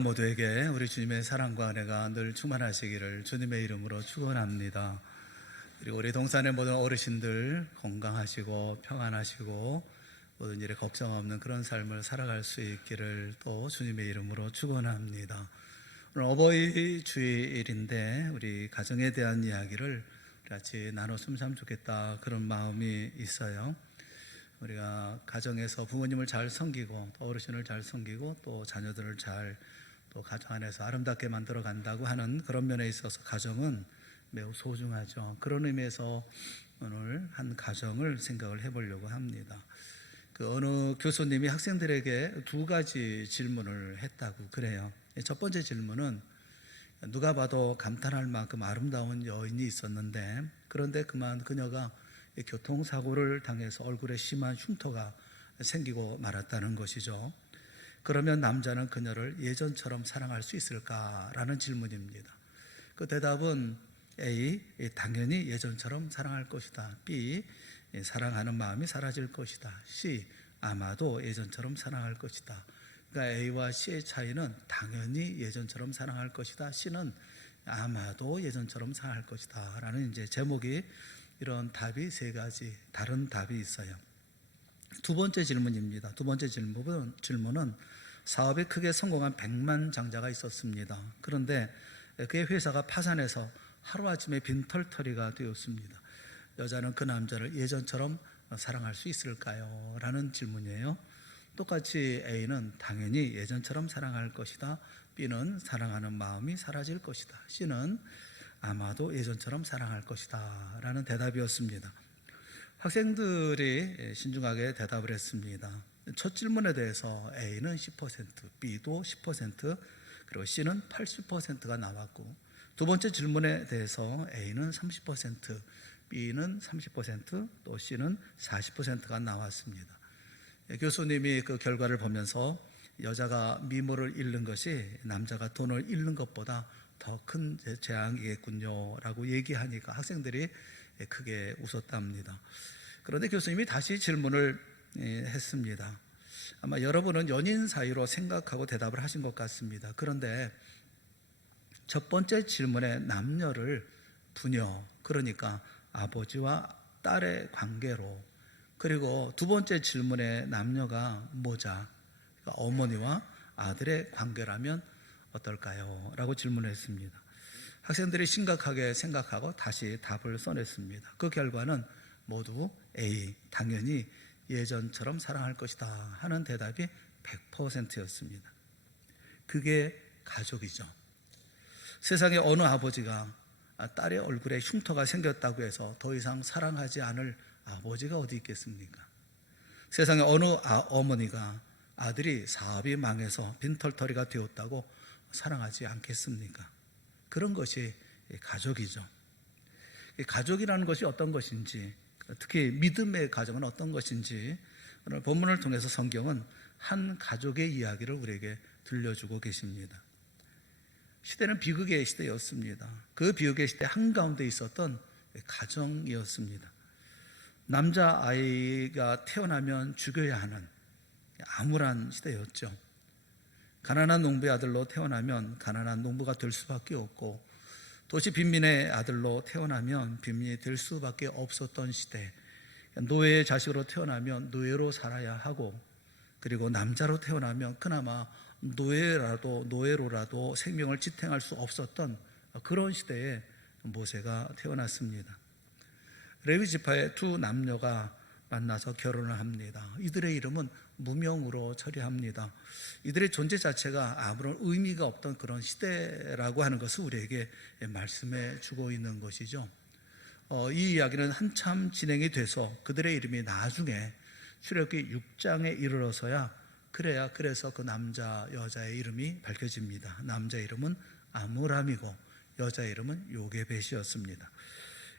모두에게 우리 주님의 사랑과 은혜가 늘 충만하시기를 주님의 이름으로 축원합니다. 그리고 우리 동산의 모든 어르신들 건강하시고 평안하시고 모든 일에 걱정 없는 그런 삶을 살아갈 수 있기를 또 주님의 이름으로 축원합니다. 오늘 어버이 주일인데 우리 가정에 대한 이야기를 같이 나눴으면 참 좋겠다, 그런 마음이 있어요. 우리가 가정에서 부모님을 잘 섬기고 또 어르신을 잘 섬기고 또 자녀들을 잘 또 가정 안에서 아름답게 만들어 간다고 하는 그런 면에 있어서 가정은 매우 소중하죠. 그런 의미에서 오늘 한 가정을 생각을 해보려고 합니다. 그 어느 교수님이 학생들에게 두 가지 질문을 했다고 그래요. 첫 번째 질문은 누가 봐도 감탄할 만큼 아름다운 여인이 있었는데, 그런데 그만 그녀가 교통사고를 당해서 얼굴에 심한 흉터가 생기고 말았다는 것이죠. 그러면 남자는 그녀를 예전처럼 사랑할 수 있을까라는 질문입니다. 그 대답은 A, 당연히 예전처럼 사랑할 것이다. B, 사랑하는 마음이 사라질 것이다. C, 아마도 예전처럼 사랑할 것이다. 그러니까 A와 C의 차이는 당연히 예전처럼 사랑할 것이다, C는 아마도 예전처럼 사랑할 것이다 라는 이제 제목이, 이런 답이 세 가지 다른 답이 있어요. 두 번째 질문입니다. 두 번째 질문은 사업에 크게 성공한 백만장자가 있었습니다. 그런데 그의 회사가 파산해서 하루아침에 빈털터리가 되었습니다. 여자는 그 남자를 예전처럼 사랑할 수 있을까요? 라는 질문이에요. 똑같이 A는 당연히 예전처럼 사랑할 것이다, B는 사랑하는 마음이 사라질 것이다, C는 아마도 예전처럼 사랑할 것이다 라는 대답이었습니다. 학생들이 신중하게 대답을 했습니다. 첫 질문에 대해서 A는 10%, B도 10%, 그리고 C는 80%가 나왔고, 두 번째 질문에 대해서 A는 30%, B는 30%, 또 C는 40%가 나왔습니다. 교수님이 그 결과를 보면서 여자가 미모를 잃는 것이 남자가 돈을 잃는 것보다 더 큰 재앙이겠군요 라고 얘기하니까 학생들이 크게 웃었답니다. 그런데 교수님이 다시 질문을 했습니다. 아마 여러분은 연인 사이로 생각하고 대답을 하신 것 같습니다. 그런데 첫 번째 질문의 남녀를 부녀, 그러니까 아버지와 딸의 관계로, 그리고 두 번째 질문의 남녀가 모자, 그러니까 어머니와 아들의 관계라면 어떨까요? 라고 질문했습니다. 학생들이 심각하게 생각하고 다시 답을 써냈습니다. 그 결과는 모두 A, 당연히 예전처럼 사랑할 것이다 하는 대답이 100%였습니다. 그게 가족이죠. 세상에 어느 아버지가 딸의 얼굴에 흉터가 생겼다고 해서 더 이상 사랑하지 않을 아버지가 어디 있겠습니까? 세상에 어느 어머니가 아들이 사업이 망해서 빈털터리가 되었다고 사랑하지 않겠습니까? 그런 것이 가족이죠. 가족이라는 것이 어떤 것인지, 특히 믿음의 가정은 어떤 것인지 오늘 본문을 통해서 성경은 한 가족의 이야기를 우리에게 들려주고 계십니다. 시대는 비극의 시대였습니다. 그 비극의 시대 한가운데 있었던 가정이었습니다. 남자아이가 태어나면 죽여야 하는 암울한 시대였죠. 가난한 농부의 아들로 태어나면 가난한 농부가 될 수밖에 없고, 도시 빈민의 아들로 태어나면 빈민이 될 수밖에 없었던 시대, 노예의 자식으로 태어나면 노예로 살아야 하고, 그리고 남자로 태어나면 그나마 노예로라도 생명을 지탱할 수 없었던 그런 시대에 모세가 태어났습니다. 레위 지파의 두 남녀가 만나서 결혼을 합니다. 이들의 이름은 무명으로 처리합니다. 이들의 존재 자체가 아무런 의미가 없던 그런 시대라고 하는 것을 우리에게 말씀해 주고 있는 것이죠. 이 이야기는 한참 진행이 돼서 그들의 이름이 나중에 출애굽기 6장에 이르러서야 그래서 그 남자 여자의 이름이 밝혀집니다. 남자 이름은 아므람이고 여자 이름은 요게벳이었습니다.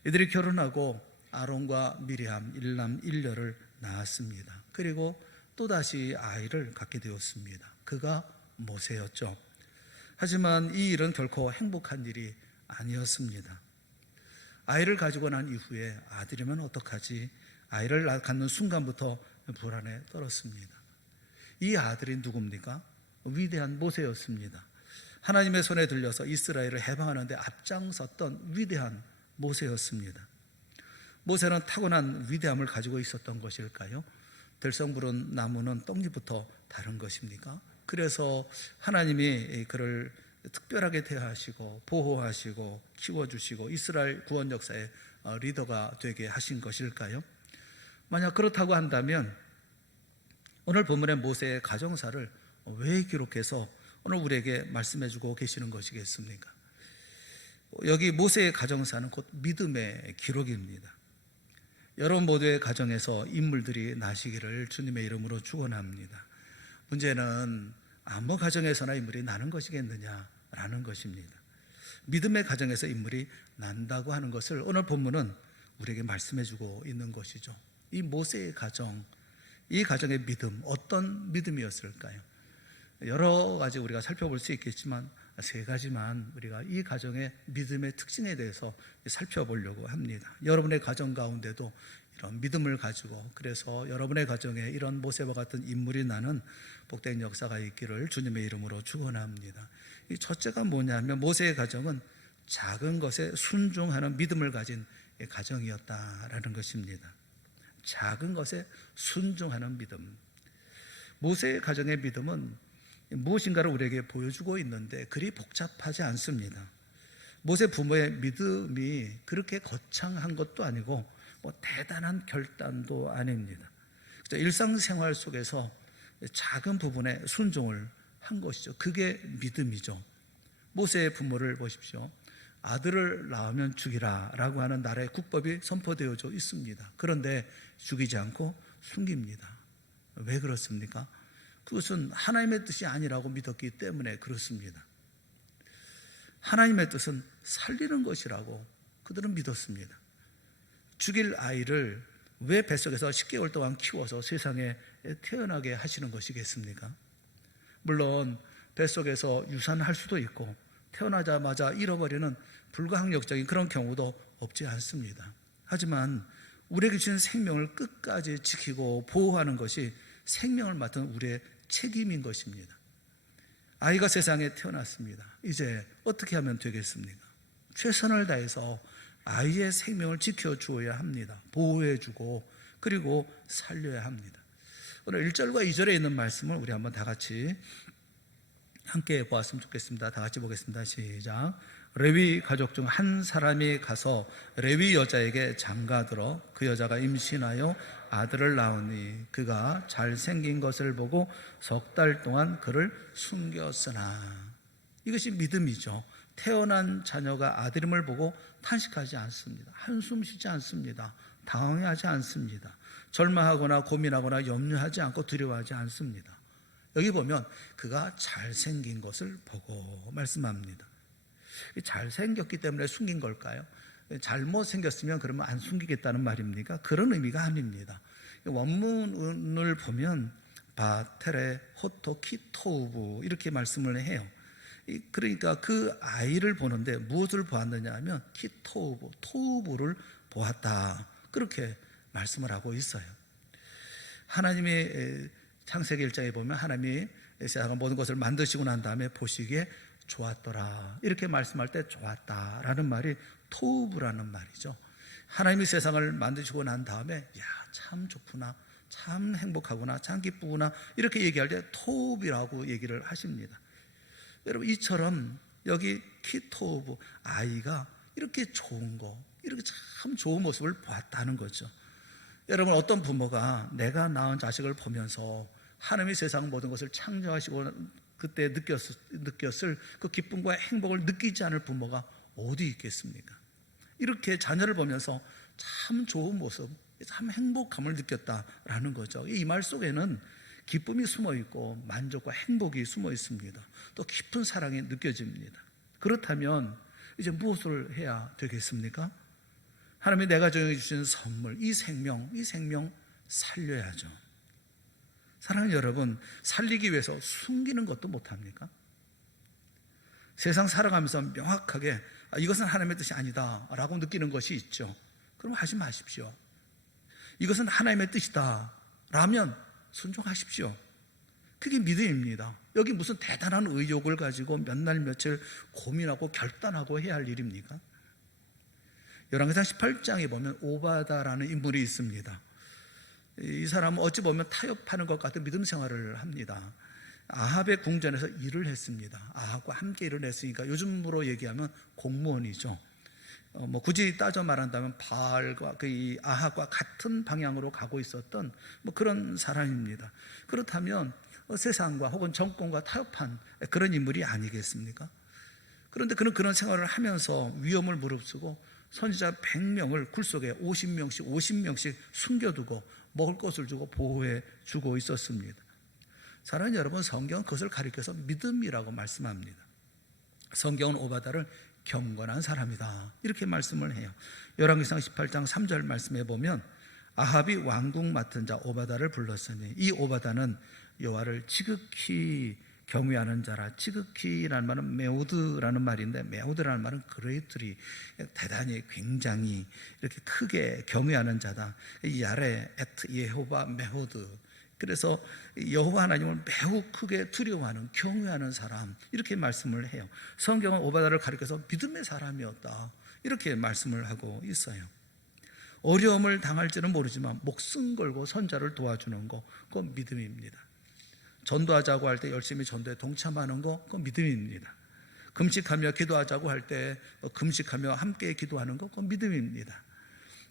이들이 결혼하고 아론과 미리암 일남 일녀를 낳았습니다. 그리고 또다시 아이를 갖게 되었습니다. 그가 모세였죠. 하지만 이 일은 결코 행복한 일이 아니었습니다. 아이를 가지고 난 이후에 아들이면 어떡하지? 아이를 갖는 순간부터 불안에 떨었습니다. 이 아들이 누굽니까? 위대한 모세였습니다. 하나님의 손에 들려서 이스라엘을 해방하는 데 앞장섰던 위대한 모세였습니다. 모세는 타고난 위대함을 가지고 있었던 것일까요? 들성 부른 나무는 떡잎부터 다른 것입니까? 그래서 하나님이 그를 특별하게 대하시고 보호하시고 키워주시고 이스라엘 구원 역사의 리더가 되게 하신 것일까요? 만약 그렇다고 한다면 오늘 본문의 모세의 가정사를 왜 기록해서 오늘 우리에게 말씀해주고 계시는 것이겠습니까? 여기 모세의 가정사는 곧 믿음의 기록입니다. 여러분 모두의 가정에서 인물들이 나시기를 주님의 이름으로 축원합니다. 문제는 아무 가정에서나 인물이 나는 것이겠느냐라는 것입니다. 믿음의 가정에서 인물이 난다고 하는 것을 오늘 본문은 우리에게 말씀해주고 있는 것이죠. 이 모세의 가정, 이 가정의 믿음, 어떤 믿음이었을까요? 여러 가지 우리가 살펴볼 수 있겠지만 세 가지만 우리가 이 가정의 믿음의 특징에 대해서 살펴보려고 합니다. 여러분의 가정 가운데도 이런 믿음을 가지고 그래서 여러분의 가정에 이런 모세와 같은 인물이 나는 복된 역사가 있기를 주님의 이름으로 축원합니다. 이 첫째가 뭐냐면 모세의 가정은 작은 것에 순종하는 믿음을 가진 가정이었다라는 것입니다. 작은 것에 순종하는 믿음. 모세의 가정의 믿음은 무엇인가를 우리에게 보여주고 있는데 그리 복잡하지 않습니다. 모세 부모의 믿음이 그렇게 거창한 것도 아니고 대단한 결단도 아닙니다. 일상생활 속에서 작은 부분에 순종을 한 것이죠. 그게 믿음이죠. 모세의 부모를 보십시오. 아들을 낳으면 죽이라 라고 하는 나라의 국법이 선포되어져 있습니다. 그런데 죽이지 않고 숨깁니다. 왜 그렇습니까? 그것은 하나님의 뜻이 아니라고 믿었기 때문에 그렇습니다. 하나님의 뜻은 살리는 것이라고 그들은 믿었습니다. 죽일 아이를 왜 뱃속에서 10개월 동안 키워서 세상에 태어나게 하시는 것이겠습니까? 물론 뱃속에서 유산할 수도 있고 태어나자마자 잃어버리는 불가항력적인 그런 경우도 없지 않습니다. 하지만 우리에게 주신 생명을 끝까지 지키고 보호하는 것이 생명을 맡은 우리의 책임인 것입니다. 아이가 세상에 태어났습니다. 이제 어떻게 하면 되겠습니까? 최선을 다해서 아이의 생명을 지켜주어야 합니다. 보호해주고 그리고 살려야 합니다. 오늘 1절과 2절에 있는 말씀을 우리 한번 다 같이 함께 보았으면 좋겠습니다. 다 같이 보겠습니다. 시작. 레위 가족 중 한 사람이 가서 레위 여자에게 장가들어 그 여자가 임신하여 아들을 낳으니 그가 잘생긴 것을 보고 석 달 동안 그를 숨겼으나. 이것이 믿음이죠. 태어난 자녀가 아들임을 보고 탄식하지 않습니다. 한숨 쉬지 않습니다. 당황하지 않습니다. 절망하거나 고민하거나 염려하지 않고 두려워하지 않습니다. 여기 보면 그가 잘생긴 것을 보고 말씀합니다. 잘생겼기 때문에 숨긴 걸까요? 잘못생겼으면 그러면 안 숨기겠다는 말입니까? 그런 의미가 아닙니다. 원문을 보면 바테레 호토 키토우부 이렇게 말씀을 해요. 그러니까 그 아이를 보는데 무엇을 보았느냐 하면 키토우부, 토우부를 보았다. 그렇게 말씀을 하고 있어요. 하나님의 창세기 1장에 보면 하나님이 세상의 모든 것을 만드시고 난 다음에 보시기에 좋았더라 이렇게 말씀할 때 좋았다라는 말이 토우부라는 말이죠. 하나님이 세상을 만드시고 난 다음에 야, 참 좋구나, 참 행복하구나, 참 기쁘구나 이렇게 얘기할 때 토우비라고 얘기를 하십니다. 여러분 이처럼 여기 키토우부 아이가 이렇게 좋은 거, 이렇게 참 좋은 모습을 보았다는 거죠. 여러분 어떤 부모가 내가 낳은 자식을 보면서 하나님이 세상 모든 것을 창조하시고 그때 느꼈을 그 기쁨과 행복을 느끼지 않을 부모가 어디 있겠습니까? 이렇게 자녀를 보면서 참 좋은 모습, 참 행복함을 느꼈다라는 거죠. 이 말 속에는 기쁨이 숨어 있고 만족과 행복이 숨어 있습니다. 또 깊은 사랑이 느껴집니다. 그렇다면 이제 무엇을 해야 되겠습니까? 하나님이 내가 정해주신 선물, 이 생명 살려야죠. 사랑하는 여러분, 살리기 위해서 숨기는 것도 못합니까? 세상 살아가면서 명확하게 이것은 하나님의 뜻이 아니다 라고 느끼는 것이 있죠. 그럼 하지 마십시오. 이것은 하나님의 뜻이다 라면 순종하십시오. 그게 믿음입니다. 여기 무슨 대단한 의욕을 가지고 몇 날 며칠 고민하고 결단하고 해야 할 일입니까? 열왕기상 18장에 보면 오바다라는 인물이 있습니다. 이 사람은 어찌 보면 타협하는 것 같은 믿음 생활을 합니다. 아합의 궁전에서 일을 했습니다. 아합과 함께 일을 했으니까 요즘으로 얘기하면 공무원이죠. 굳이 따져 말한다면 바알과 이 아합과 같은 방향으로 가고 있었던 그런 사람입니다. 그렇다면 세상과 혹은 정권과 타협한 그런 인물이 아니겠습니까? 그런데 그는 그런 생활을 하면서 위험을 무릅쓰고 선지자 100명을 굴속에 50명씩 숨겨두고 먹을 것을 주고 보호해 주고 있었습니다. 사랑하는 여러분, 성경은 그것을 가리켜서 믿음이라고 말씀합니다. 성경은 오바다를 경건한 사람이다 이렇게 말씀을 해요. 열왕기상 18장 3절 말씀에 보면 아합이 왕궁 맡은 자 오바다를 불렀으니 이 오바다는 여호와를 지극히 경외하는 자라. 지극히라는 말은 메우드라는 말인데, 메우드라는 말은 그레이트리, 대단히 굉장히 이렇게 크게 경외하는 자다. 야레 에트 예호바 메우드, 그래서 여호와 하나님을 매우 크게 두려워하는, 경외하는 사람 이렇게 말씀을 해요. 성경은 오바다를 가리켜서 믿음의 사람이었다 이렇게 말씀을 하고 있어요. 어려움을 당할지는 모르지만 목숨 걸고 선자를 도와주는 거, 그건 믿음입니다. 전도하자고 할 때 열심히 전도에 동참하는 거, 그건 믿음입니다. 금식하며 기도하자고 할 때 금식하며 함께 기도하는 거, 그건 믿음입니다.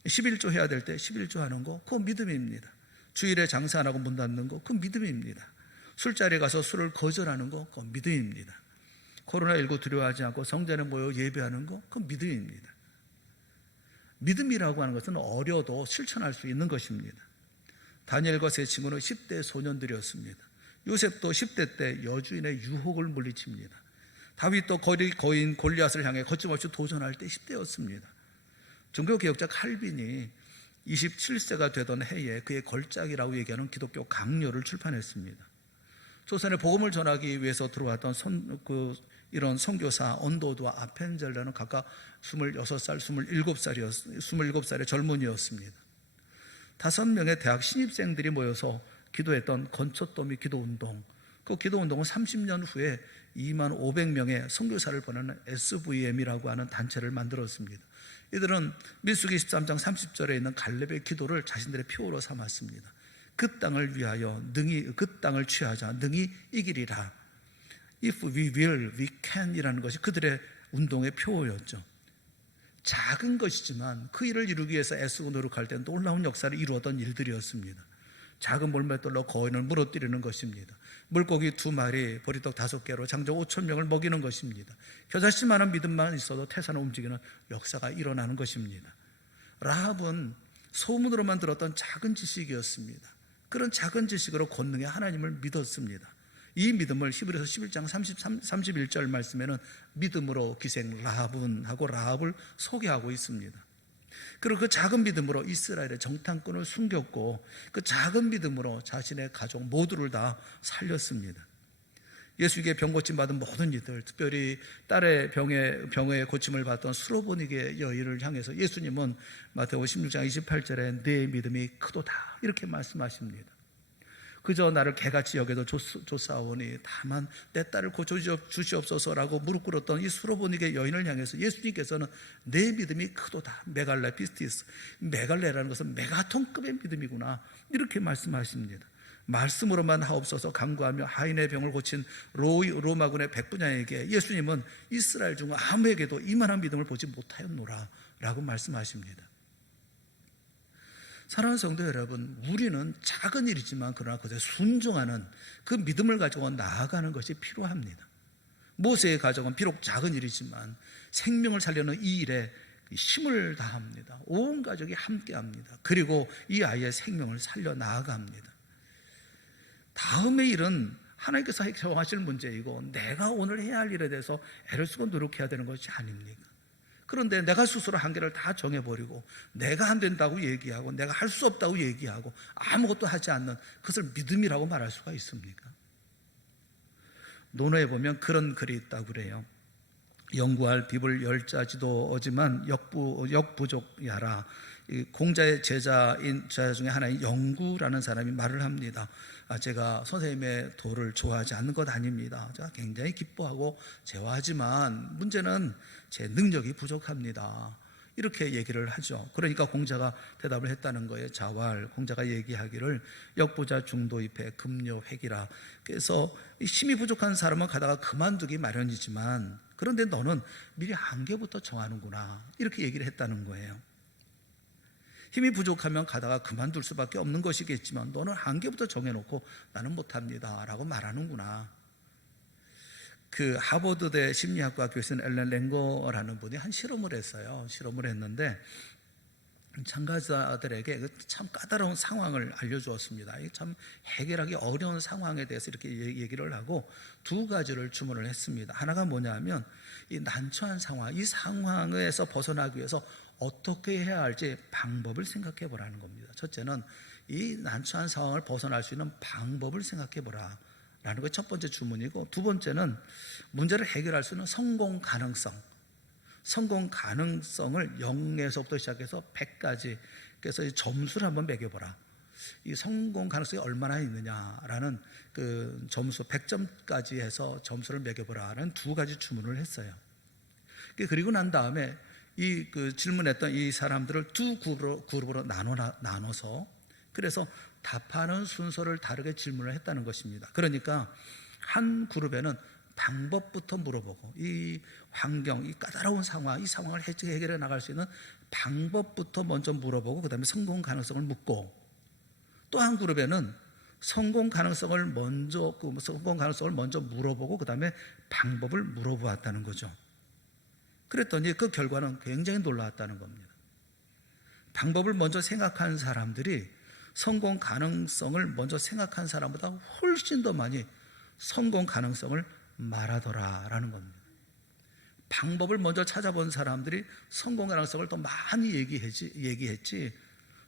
11조 해야 될 때 11조 하는 거, 그건 믿음입니다. 주일에 장사 안 하고 문 닫는 거, 그건 믿음입니다. 술자리에 가서 술을 거절하는 거, 그건 믿음입니다. 코로나19 두려워하지 않고 성전에 모여 예배하는 거, 그건 믿음입니다. 믿음이라고 하는 것은 어려도 실천할 수 있는 것입니다. 다니엘과 세 친구는 10대 소년들이었습니다. 요셉도 10대 때 여주인의 유혹을 물리칩니다. 다윗도 거인 골리앗을 향해 거침없이 도전할 때 10대였습니다. 종교개혁자 칼빈이 27세가 되던 해에 그의 걸작이라고 얘기하는 기독교 강요를 출판했습니다. 조선에 복음을 전하기 위해서 들어왔던 이런 선교사 언도드와 아펜젤라는 각각 26살, 27살의 젊은이였습니다. 5명의 대학 신입생들이 모여서 기도했던 건초더미 기도운동, 그 기도운동은 30년 후에 2만 500명의 선교사를 보내는 SVM이라고 하는 단체를 만들었습니다. 이들은 민수기 13장 30절에 있는 갈렙의 기도를 자신들의 표어로 삼았습니다. 그 땅을 위하여 그 땅을 취하자 능히 이기리라. If we will, we can 이라는 것이 그들의 운동의 표어였죠. 작은 것이지만 그 일을 이루기 위해서 애쓰고 노력할 때 놀라운 역사를 이루었던 일들이었습니다. 작은 물맷돌로 거인을 무너뜨리는 것입니다. 물고기 2마리, 보리떡 5개로 장정 5,000명을 먹이는 것입니다. 겨자씨만한 믿음만 있어도 태산을 움직이는 역사가 일어나는 것입니다. 라합은 소문으로만 들었던 작은 지식이었습니다. 그런 작은 지식으로 권능의 하나님을 믿었습니다. 이 믿음을 히브리서 11장 31절 말씀에는 믿음으로 기생 라합은 하고 라합을 소개하고 있습니다. 그리고 그 작은 믿음으로 이스라엘의 정탐꾼을 숨겼고 그 작은 믿음으로 자신의 가족 모두를 다 살렸습니다. 예수에게 병 고침 받은 모든 이들, 특별히 딸의 병에 고침을 받던 수로보니게 여인을 향해서 예수님은 마태복음 16장 28절에 내 믿음이 크도다 이렇게 말씀하십니다. 그저 나를 개같이 여겨도 좋사오니 다만 내 딸을 고쳐주시옵소서라고 무릎 꿇었던 이 수로보니게 여인을 향해서 예수님께서는 내 믿음이 크도다, 메갈레 피스티스, 메갈레라는 것은 메가톤급의 믿음이구나 이렇게 말씀하십니다. 말씀으로만 하옵소서 간구하며 하인의 병을 고친 로마군의 백부장에게 예수님은 이스라엘 중 아무에게도 이만한 믿음을 보지 못하였노라 라고 말씀하십니다. 사랑하는 성도 여러분, 우리는 작은 일이지만 그러나 그것에 순종하는 그 믿음을 가지고 나아가는 것이 필요합니다. 모세의 가족은 비록 작은 일이지만 생명을 살려는 이 일에 힘을 다합니다. 온 가족이 함께합니다. 그리고 이 아이의 생명을 살려 나아갑니다. 다음의 일은 하나님께서 정하실 문제이고 내가 오늘 해야 할 일에 대해서 애를 쓰고 노력해야 되는 것이 아닙니까? 그런데 내가 스스로 한계를 다 정해버리고 내가 안 된다고 얘기하고 내가 할 수 없다고 얘기하고 아무것도 하지 않는 그것을 믿음이라고 말할 수가 있습니까? 논어에 보면 그런 글이 있다고 그래요. 연구할 비불 열자지도지만 역부족야라. 이 공자의 제자 중에 하나인 영구라는 사람이 말을 합니다. 제가 선생님의 도를 좋아하지 않는 것 아닙니다. 제가 굉장히 기뻐하고 제화하지만 문제는 제 능력이 부족합니다. 이렇게 얘기를 하죠. 그러니까 공자가 대답을 했다는 거예요. 자왈, 공자가 얘기하기를 역부자 중도입해 금요획이라. 그래서 힘이 부족한 사람은 가다가 그만두기 마련이지만 그런데 너는 미리 한계부터 정하는구나, 이렇게 얘기를 했다는 거예요. 힘이 부족하면 가다가 그만둘 수밖에 없는 것이겠지만 너는 한계부터 정해놓고 나는 못합니다 라고 말하는구나. 그 하버드대 심리학과 교수인 앨런 랭거라는 분이 한 실험을 했어요. 실험을 했는데 참가자들에게 참 까다로운 상황을 알려주었습니다. 참 해결하기 어려운 상황에 대해서 이렇게 얘기를 하고 두 가지를 주문을 했습니다. 하나가 뭐냐면 이 난처한 상황, 이 상황에서 벗어나기 위해서 어떻게 해야 할지 방법을 생각해 보라는 겁니다. 첫째는 이 난처한 상황을 벗어날 수 있는 방법을 생각해 보라 라는 게 첫 번째 주문이고, 두 번째는 문제를 해결할 수 있는 성공 가능성을 0에서부터 시작해서 100까지, 그래서 점수를 한번 매겨보라. 이 성공 가능성이 얼마나 있느냐라는 그 점수 100점까지 해서 점수를 매겨보라는 두 가지 주문을 했어요. 그리고 난 다음에 그 질문했던 이 사람들을 두 그룹으로 나눠서 그래서 답하는 순서를 다르게 질문을 했다는 것입니다. 그러니까 한 그룹에는 방법부터 물어보고 이 환경, 이 까다로운 상황, 이 상황을 해결해 나갈 수 있는 방법부터 먼저 물어보고 그 다음에 성공 가능성을 묻고, 또 한 그룹에는 성공 가능성을 먼저 물어보고 그 다음에 방법을 물어보았다는 거죠. 그랬더니 그 결과는 굉장히 놀라웠다는 겁니다. 방법을 먼저 생각한 사람들이 성공 가능성을 먼저 생각한 사람보다 훨씬 더 많이 성공 가능성을 말하더라라는 겁니다. 방법을 먼저 찾아본 사람들이 성공 가능성을 더 많이 얘기했지,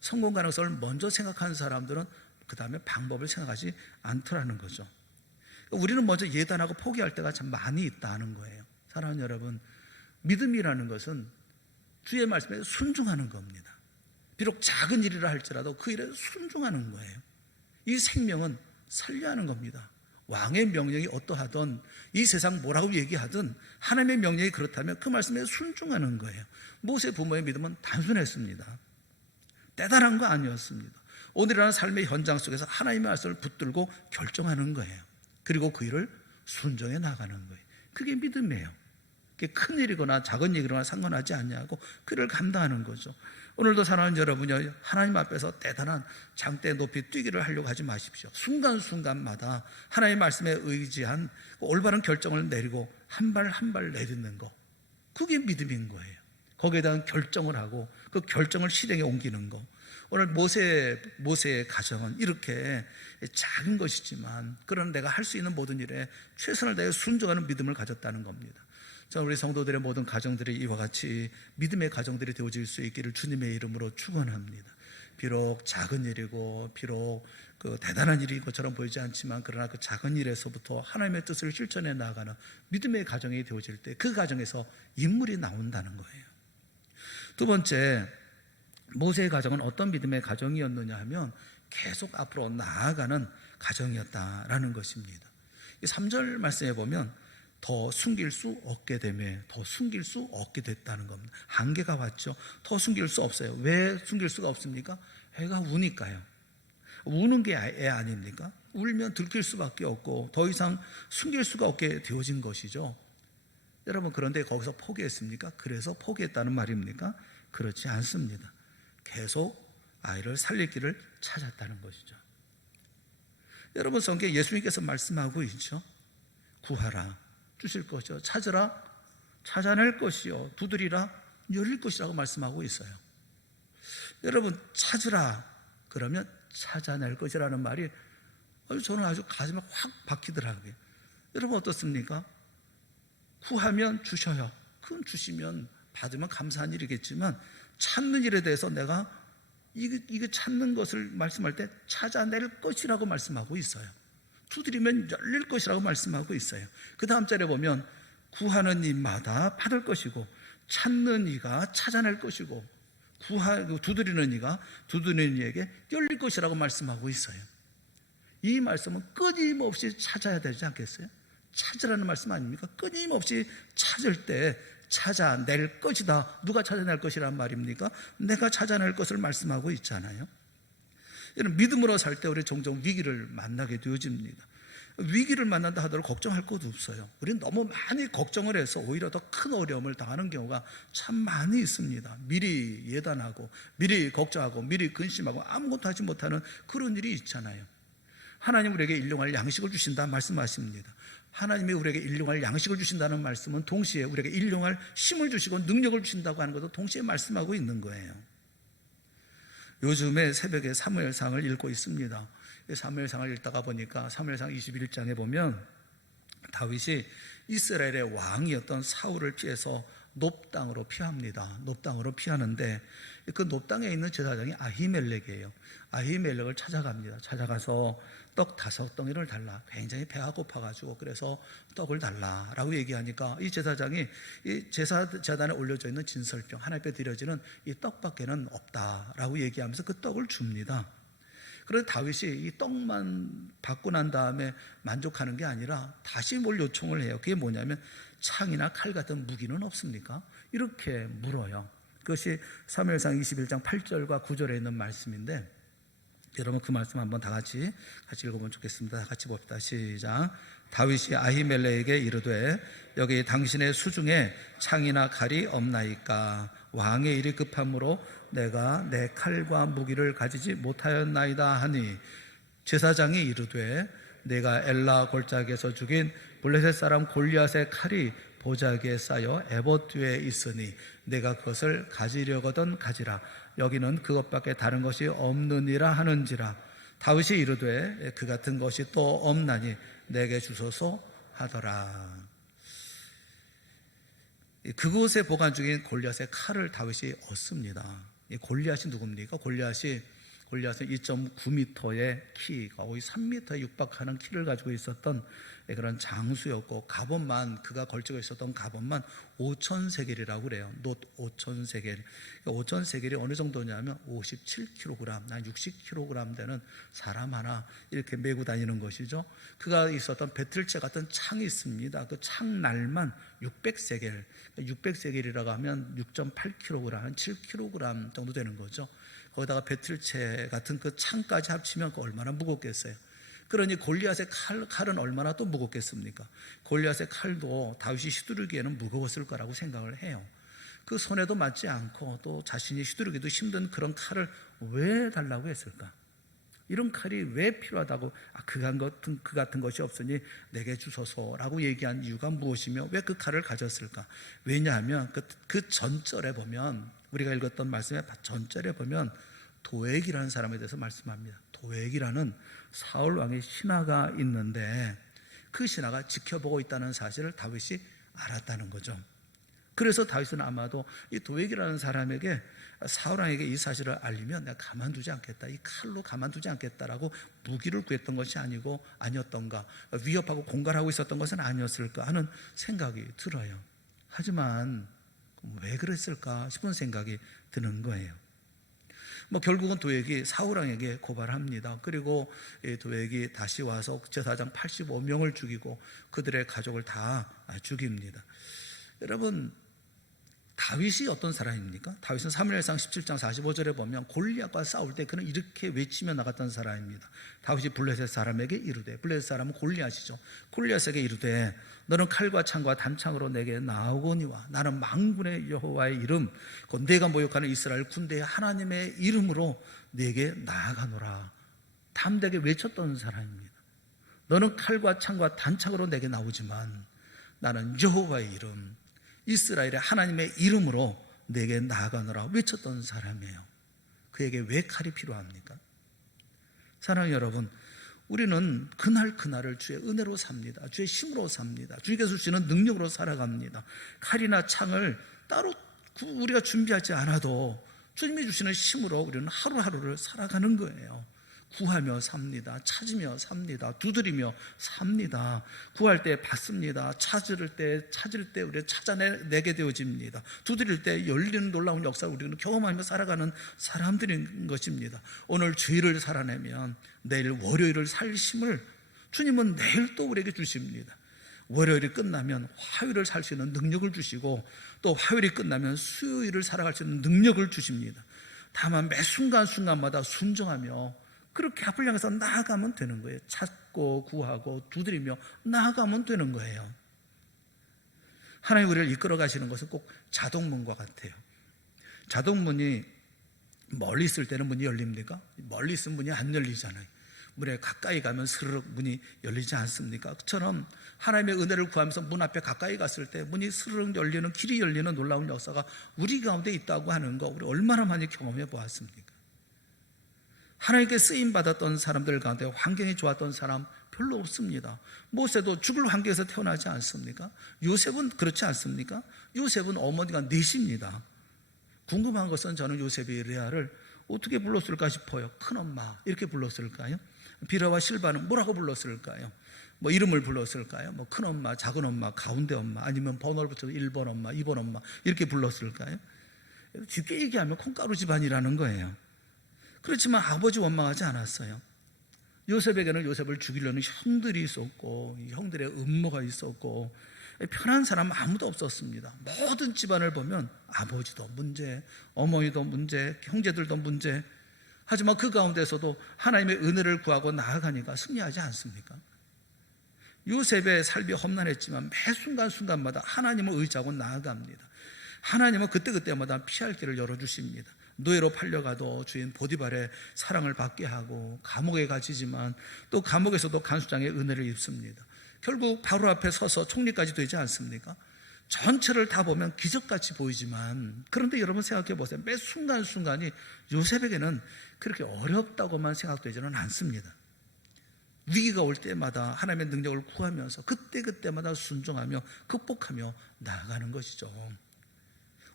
성공 가능성을 먼저 생각한 사람들은 그 다음에 방법을 생각하지 않더라는 거죠. 우리는 먼저 예단하고 포기할 때가 참 많이 있다는 거예요. 사랑하는 여러분, 믿음이라는 것은 주의 말씀에 순종하는 겁니다. 비록 작은 일이라 할지라도 그 일에 순종하는 거예요. 이 생명은 살려하는 겁니다. 왕의 명령이 어떠하든 이 세상 뭐라고 얘기하든 하나님의 명령이 그렇다면 그 말씀에 순종하는 거예요. 모세 부모의 믿음은 단순했습니다. 대단한 거 아니었습니다. 오늘이라는 삶의 현장 속에서 하나님의 말씀을 붙들고 결정하는 거예요. 그리고 그 일을 순종해 나가는 거예요. 그게 믿음이에요. 그게 큰 일이거나 작은 일이거나 상관하지 않냐고 그를 감당하는 거죠. 오늘도 사랑하는 여러분이 하나님 앞에서 대단한 장대 높이 뛰기를 하려고 하지 마십시오. 순간순간마다 하나님의 말씀에 의지한 올바른 결정을 내리고 한 발 한 발 내딛는 거, 그게 믿음인 거예요. 거기에 대한 결정을 하고 그 결정을 실행에 옮기는 거. 오늘 모세의 가정은 이렇게 작은 것이지만 그런 내가 할 수 있는 모든 일에 최선을 다해 순종하는 믿음을 가졌다는 겁니다. 우리 성도들의 모든 가정들이 이와 같이 믿음의 가정들이 되어질 수 있기를 주님의 이름으로 축원합니다. 비록 작은 일이고 비록 그 대단한 일인 것처럼 보이지 않지만 그러나 그 작은 일에서부터 하나님의 뜻을 실천해 나가는 믿음의 가정이 되어질 때 그 가정에서 인물이 나온다는 거예요. 두 번째, 모세의 가정은 어떤 믿음의 가정이었느냐 하면 계속 앞으로 나아가는 가정이었다라는 것입니다. 3절 말씀에 보면 더 숨길 수 없게 되며 더 숨길 수 없게 됐다는 겁니다. 한계가 왔죠. 더 숨길 수 없어요. 왜 숨길 수가 없습니까? 애가 우니까요. 우는 게 애 아닙니까? 울면 들킬 수밖에 없고 더 이상 숨길 수가 없게 되어진 것이죠. 여러분, 그런데 거기서 포기했습니까? 그래서 포기했다는 말입니까? 그렇지 않습니다. 계속 아이를 살릴 길을 찾았다는 것이죠. 여러분, 성경에 예수님께서 말씀하고 있죠. 구하라 주실 것이요, 찾으라 찾아낼 것이요, 두드리라 열릴 것이라고 말씀하고 있어요. 여러분, 찾으라 그러면 찾아낼 것이라는 말이 저는 아주 가슴에 확 박히더라고요. 여러분 어떻습니까? 구하면 주셔요. 그건 주시면 받으면 감사한 일이겠지만 찾는 일에 대해서 내가 이거 찾는 것을 말씀할 때 찾아낼 것이라고 말씀하고 있어요. 두드리면 열릴 것이라고 말씀하고 있어요. 그 다음 절에 보면 구하는 이마다 받을 것이고 찾는 이가 찾아낼 것이고 두드리는 이가 두드리는 이에게 열릴 것이라고 말씀하고 있어요. 이 말씀은 끊임없이 찾아야 되지 않겠어요? 찾으라는 말씀 아닙니까? 끊임없이 찾을 때 찾아낼 것이다. 누가 찾아낼 것이란 말입니까? 내가 찾아낼 것을 말씀하고 있잖아요. 이런 믿음으로 살 때 우리 종종 위기를 만나게 되어집니다. 위기를 만난다 하더라도 걱정할 것도 없어요. 우리는 너무 많이 걱정을 해서 오히려 더 큰 어려움을 당하는 경우가 참 많이 있습니다. 미리 예단하고 미리 걱정하고 미리 근심하고 아무것도 하지 못하는 그런 일이 있잖아요. 하나님 우리에게 일용할 양식을 주신다 말씀하십니다. 하나님이 우리에게 일용할 양식을 주신다는 말씀은 동시에 우리에게 일용할 힘을 주시고 능력을 주신다고 하는 것도 동시에 말씀하고 있는 거예요. 요즘에 새벽에 사무엘상을 읽고 있습니다. 사무엘상을 읽다가 보니까 사무엘상 21장에 보면 다윗이 이스라엘의 왕이었던 사울을 피해서 놋땅으로 피합니다. 놋땅으로 피하는데 그 놋땅에 있는 제사장이 아히멜렉이에요. 아히멜렉을 찾아갑니다. 찾아가서 떡 5덩이를 달라. 굉장히 배가 고파가지고 그래서 떡을 달라라고 얘기하니까 이 제사장이 이 제사단에 올려져 있는 진설병 하나님 앞에 드려지는 이 떡밖에는 없다라고 얘기하면서 그 떡을 줍니다. 그런데 다윗이 이 떡만 받고 난 다음에 만족하는 게 아니라 다시 뭘 요청을 해요. 그게 뭐냐면 창이나 칼 같은 무기는 없습니까? 이렇게 물어요. 그것이 사무엘상 21장 8절과 9절에 있는 말씀인데 여러분 그 말씀 한번 다 같이 읽어보면 좋겠습니다. 다 같이 봅시다. 시작. 다윗이 아히멜렉에게 이르되 여기 당신의 수중에 창이나 칼이 없나이까? 왕의 일이 급함으로 내가 내 칼과 무기를 가지지 못하였나이다 하니 제사장이 이르되 내가 엘라 골짜기에서 죽인 블레셋 사람 골리앗의 칼이 보자기에 쌓여 에봇 뒤에 있으니 내가 그것을 가지려거든 가지라. 여기는 그것밖에 다른 것이 없느니라 하는지라. 다윗이 이르되 그 같은 것이 또 없나니 내게 주소서 하더라. 그곳에 보관 중인 골리앗의 칼을 다윗이 얻습니다. 이 골리앗이 누굽니까? 골리앗은 2.9m의 키, 거의 3m에 육박하는 키를 가지고 있었던 그런 장수였고 갑옷만 그가 걸치고 있었던 갑옷만 5,000세겔이라고 그래요. 놋 5,000세겔. 5,000세겔이 어느 정도냐면 57kg, 한 60kg 되는 사람 하나 이렇게 메고 다니는 것이죠. 그가 있었던 배틀채 같은 창이 있습니다. 그 창날만 600세겔, 600세겔이라고 하면 6.8kg, 한 7kg 정도 되는 거죠. 거기다가 배틀채 같은 그 창까지 합치면 얼마나 무겁겠어요. 그러니 골리앗의 칼은 얼마나 또 무겁겠습니까? 골리앗의 칼도 다윗이 휘두르기에는 무거웠을 거라고 생각을 해요. 그 손에도 맞지 않고 또 자신이 휘두르기도 힘든 그런 칼을 왜 달라고 했을까? 이런 칼이 왜 필요하다고 그 같은 것이 없으니 내게 주소서라고 얘기한 이유가 무엇이며 왜 그 칼을 가졌을까? 왜냐하면 그 전절에 보면 우리가 읽었던 말씀의 전절에 보면 도액이라는 사람에 대해서 말씀합니다. 도액이라는 사울 왕의 신하가 있는데 그 신하가 지켜보고 있다는 사실을 다윗이 알았다는 거죠. 그래서 다윗은 아마도 이 도액이라는 사람에게 사울 왕에게 이 사실을 알리면 내가 가만두지 않겠다, 이 칼로 가만두지 않겠다라고 무기를 구했던 것이 아니었던가, 위협하고 공갈하고 있었던 것은 아니었을까 하는 생각이 들어요. 하지만 왜 그랬을까 싶은 생각이 드는 거예요. 결국은 도액이 사울왕에게 고발합니다. 그리고 도액이 다시 와서 제사장 85명을 죽이고 그들의 가족을 다 죽입니다. 여러분, 다윗이 어떤 사람입니까? 다윗은 사무엘상 17장 45절에 보면 골리앗과 싸울 때 그는 이렇게 외치며 나갔던 사람입니다. 다윗이 블레셋 사람에게 이르되, 블레셋 사람은 골리앗이죠. 골리앗에게 이르되 너는 칼과 창과 단창으로 내게 나오거니와 나는 만군의 여호와의 이름 곧 내가 모욕하는 이스라엘 군대의 하나님의 이름으로 내게 나아가노라. 담대하게 외쳤던 사람입니다. 너는 칼과 창과 단창으로 내게 나오지만 나는 여호와의 이름, 이스라엘의 하나님의 이름으로 내게 나아가노라 외쳤던 사람이에요. 그에게 왜 칼이 필요합니까? 사랑하는 여러분, 우리는 그날을 주의 은혜로 삽니다. 주의 힘으로 삽니다. 주께서 주시는 능력으로 살아갑니다. 칼이나 창을 따로 우리가 준비하지 않아도 주님이 주시는 힘으로 우리는 하루하루를 살아가는 거예요. 구하며 삽니다. 찾으며 삽니다. 두드리며 삽니다. 구할 때 받습니다. 찾을 때 우리가 찾아내게 되어집니다. 두드릴 때 열리는 놀라운 역사를 우리는 경험하며 살아가는 사람들인 것입니다. 오늘 주일을 살아내면 내일 월요일을 살 힘을 주님은 내일 또 우리에게 주십니다. 월요일이 끝나면 화요일을 살 수 있는 능력을 주시고, 또 화요일이 끝나면 수요일을 살아갈 수 있는 능력을 주십니다. 다만 매 순간순간마다 순종하며 그렇게 앞을 향해서 나아가면 되는 거예요. 찾고 구하고 두드리며 나아가면 되는 거예요. 하나님 우리를 이끌어 가시는 것은 꼭 자동문과 같아요. 자동문이 멀리 있을 때는 문이 열립니까? 멀리 있으면 문이 안 열리잖아요. 문에 가까이 가면 스르륵 문이 열리지 않습니까? 그처럼 하나님의 은혜를 구하면서 문 앞에 가까이 갔을 때 문이 스르륵 열리는, 길이 열리는 놀라운 역사가 우리 가운데 있다고 하는 거, 우리 얼마나 많이 경험해 보았습니까? 하나님께 쓰임받았던 사람들 가운데 환경이 좋았던 사람 별로 없습니다. 모세도 죽을 환경에서 태어나지 않습니까? 요셉은 그렇지 않습니까? 요셉은 어머니가 넷입니다. 궁금한 것은 저는 요셉이 레아를 어떻게 불렀을까 싶어요. 큰엄마 이렇게 불렀을까요? 비라와 실바는 뭐라고 불렀을까요? 뭐 이름을 불렀을까요? 뭐 큰엄마, 작은엄마, 가운데 엄마, 아니면 번호를 붙여서 1번 엄마, 2번 엄마 이렇게 불렀을까요? 쉽게 얘기하면 콩가루 집안이라는 거예요. 그렇지만 아버지 원망하지 않았어요. 요셉에게는 요셉을 죽이려는 형들이 있었고, 형들의 음모가 있었고, 편한 사람 아무도 없었습니다. 모든 집안을 보면 아버지도 문제, 어머니도 문제, 형제들도 문제. 하지만 그 가운데서도 하나님의 은혜를 구하고 나아가니까 승리하지 않습니까? 요셉의 삶이 험난했지만 매 순간순간마다 하나님을 의지하고 나아갑니다. 하나님은 그때그때마다 피할 길을 열어주십니다. 노예로 팔려가도 주인 보디발의 사랑을 받게 하고, 감옥에 갇히지만 또 감옥에서도 간수장의 은혜를 입습니다. 결국 바로 앞에 서서 총리까지 되지 않습니까? 전체를 다 보면 기적같이 보이지만, 그런데 여러분 생각해 보세요. 매 순간순간이 요셉에게는 그렇게 어렵다고만 생각되지는 않습니다. 위기가 올 때마다 하나님의 능력을 구하면서 그때그때마다 순종하며 극복하며 나아가는 것이죠.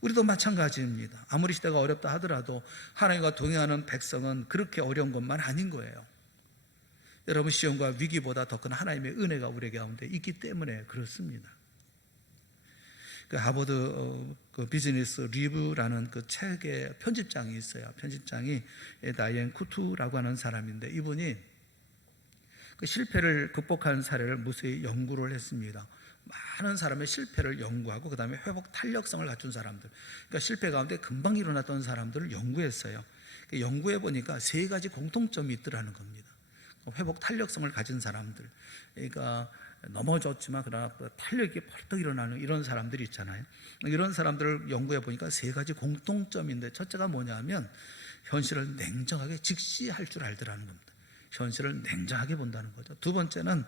우리도 마찬가지입니다. 아무리 시대가 어렵다 하더라도 하나님과 동행하는 백성은 그렇게 어려운 것만 아닌 거예요. 여러분, 시험과 위기보다 더 큰 하나님의 은혜가 우리 가운데 있기 때문에 그렇습니다. 그 하버드 비즈니스 리뷰라는 그 책의 편집장이 있어요. 편집장이 다이앤 쿠투라고 하는 사람인데, 이분이 그 실패를 극복한 사례를 무수히 연구를 했습니다. 많은 사람의 실패를 연구하고, 그 다음에 회복 탄력성을 갖춘 사람들, 그러니까 실패 가운데 금방 일어났던 사람들을 연구했어요. 연구해 보니까 세 가지 공통점이 있더라는 겁니다. 회복 탄력성을 가진 사람들, 그러니까 넘어졌지만 그러나 탄력이 벌떡 일어나는 이런 사람들이 있잖아요. 이런 사람들을 연구해 보니까 세 가지 공통점인데, 첫째가 뭐냐면 현실을 냉정하게 직시할 줄 알더라는 겁니다. 현실을 냉정하게 본다는 거죠. 두 번째는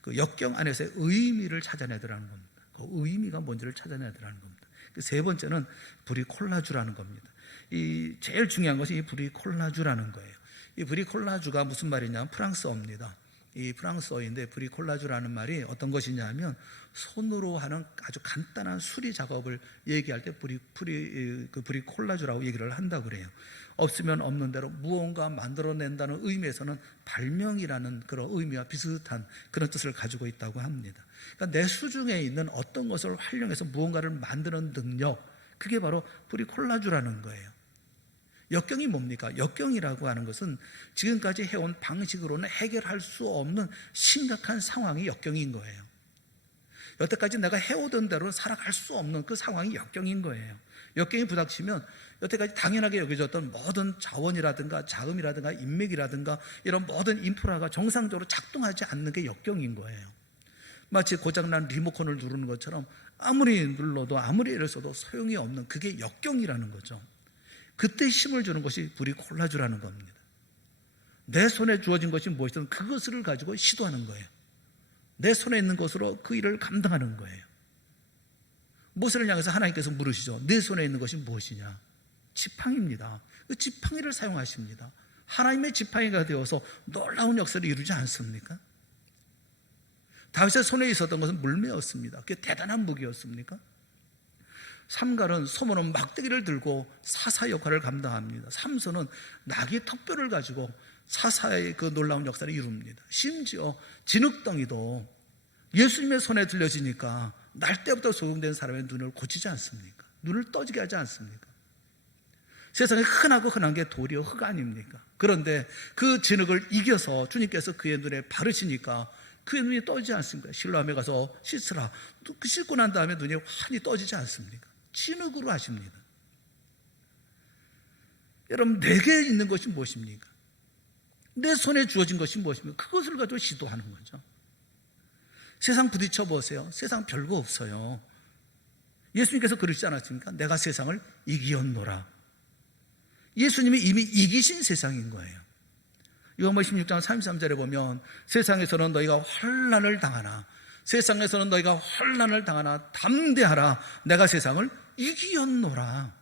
그 역경 안에서의 의미를 찾아내더라는 겁니다. 그 의미가 뭔지를 찾아내더라는 겁니다. 그 세 번째는 브리콜라주라는 겁니다. 이 제일 중요한 것이 이 브리콜라주라는 거예요. 이 브리콜라주가 무슨 말이냐면 프랑스어입니다. 이 프랑스어인데, 브리콜라주라는 말이 어떤 것이냐면 손으로 하는 아주 간단한 수리 작업을 얘기할 때 브리콜라주라고 얘기를 한다고 그래요. 없으면 없는 대로 무언가 만들어낸다는 의미에서는 발명이라는 그런 의미와 비슷한 그런 뜻을 가지고 있다고 합니다. 그러니까 내 수중에 있는 어떤 것을 활용해서 무언가를 만드는 능력, 그게 바로 브리콜라주라는 거예요. 역경이 뭡니까? 역경이라고 하는 것은 지금까지 해온 방식으로는 해결할 수 없는 심각한 상황이 역경인 거예요. 여태까지 내가 해오던 대로는 살아갈 수 없는 그 상황이 역경인 거예요. 역경이 부닥치면 여태까지 당연하게 여겨졌던 모든 자원이라든가 자금이라든가 인맥이라든가 이런 모든 인프라가 정상적으로 작동하지 않는 게 역경인 거예요. 마치 고장난 리모컨을 누르는 것처럼 아무리 눌러도 아무리 애를 써도 소용이 없는, 그게 역경이라는 거죠. 그때 힘을 주는 것이 브리콜라주라는 겁니다. 내 손에 주어진 것이 무엇이든 그것을 가지고 시도하는 거예요. 내 손에 있는 것으로 그 일을 감당하는 거예요. 모세를 향해서 하나님께서 물으시죠. 내 손에 있는 것이 무엇이냐? 지팡이입니다. 그 지팡이를 사용하십니다. 하나님의 지팡이가 되어서 놀라운 역사를 이루지 않습니까? 다윗의 손에 있었던 것은 물매였습니다. 그게 대단한 무기였습니까? 삼갈은 소모는 막대기를 들고 사사 역할을 감당합니다. 삼손은 나귀의 턱뼈를 가지고 사사의 그 놀라운 역사를 이룹니다. 심지어 진흙덩이도 예수님의 손에 들려지니까 날 때부터 소용된 사람의 눈을 고치지 않습니까? 눈을 떠지게 하지 않습니까? 세상에 흔하고 흔한 게 돌이요 흙 아닙니까? 그런데 그 진흙을 이겨서 주님께서 그의 눈에 바르시니까 그의 눈이 떠지지 않습니까? 실로암에 가서 씻으라. 그 씻고 난 다음에 눈이 환히 떠지지 않습니까? 진흙으로 하십니다. 여러분, 내게 있는 것이 무엇입니까? 내 손에 주어진 것이 무엇입니까? 그것을 가지고 시도하는 거죠. 세상 부딪혀 보세요. 세상 별거 없어요. 예수님께서 그러시지 않았습니까? 내가 세상을 이기었노라. 예수님이 이미 이기신 세상인 거예요. 요한복음 16장 33절에 보면 세상에서는 너희가 환난을 당하나 세상에서는 너희가 환난을 당하나 담대하라. 내가 세상을 이기었노라.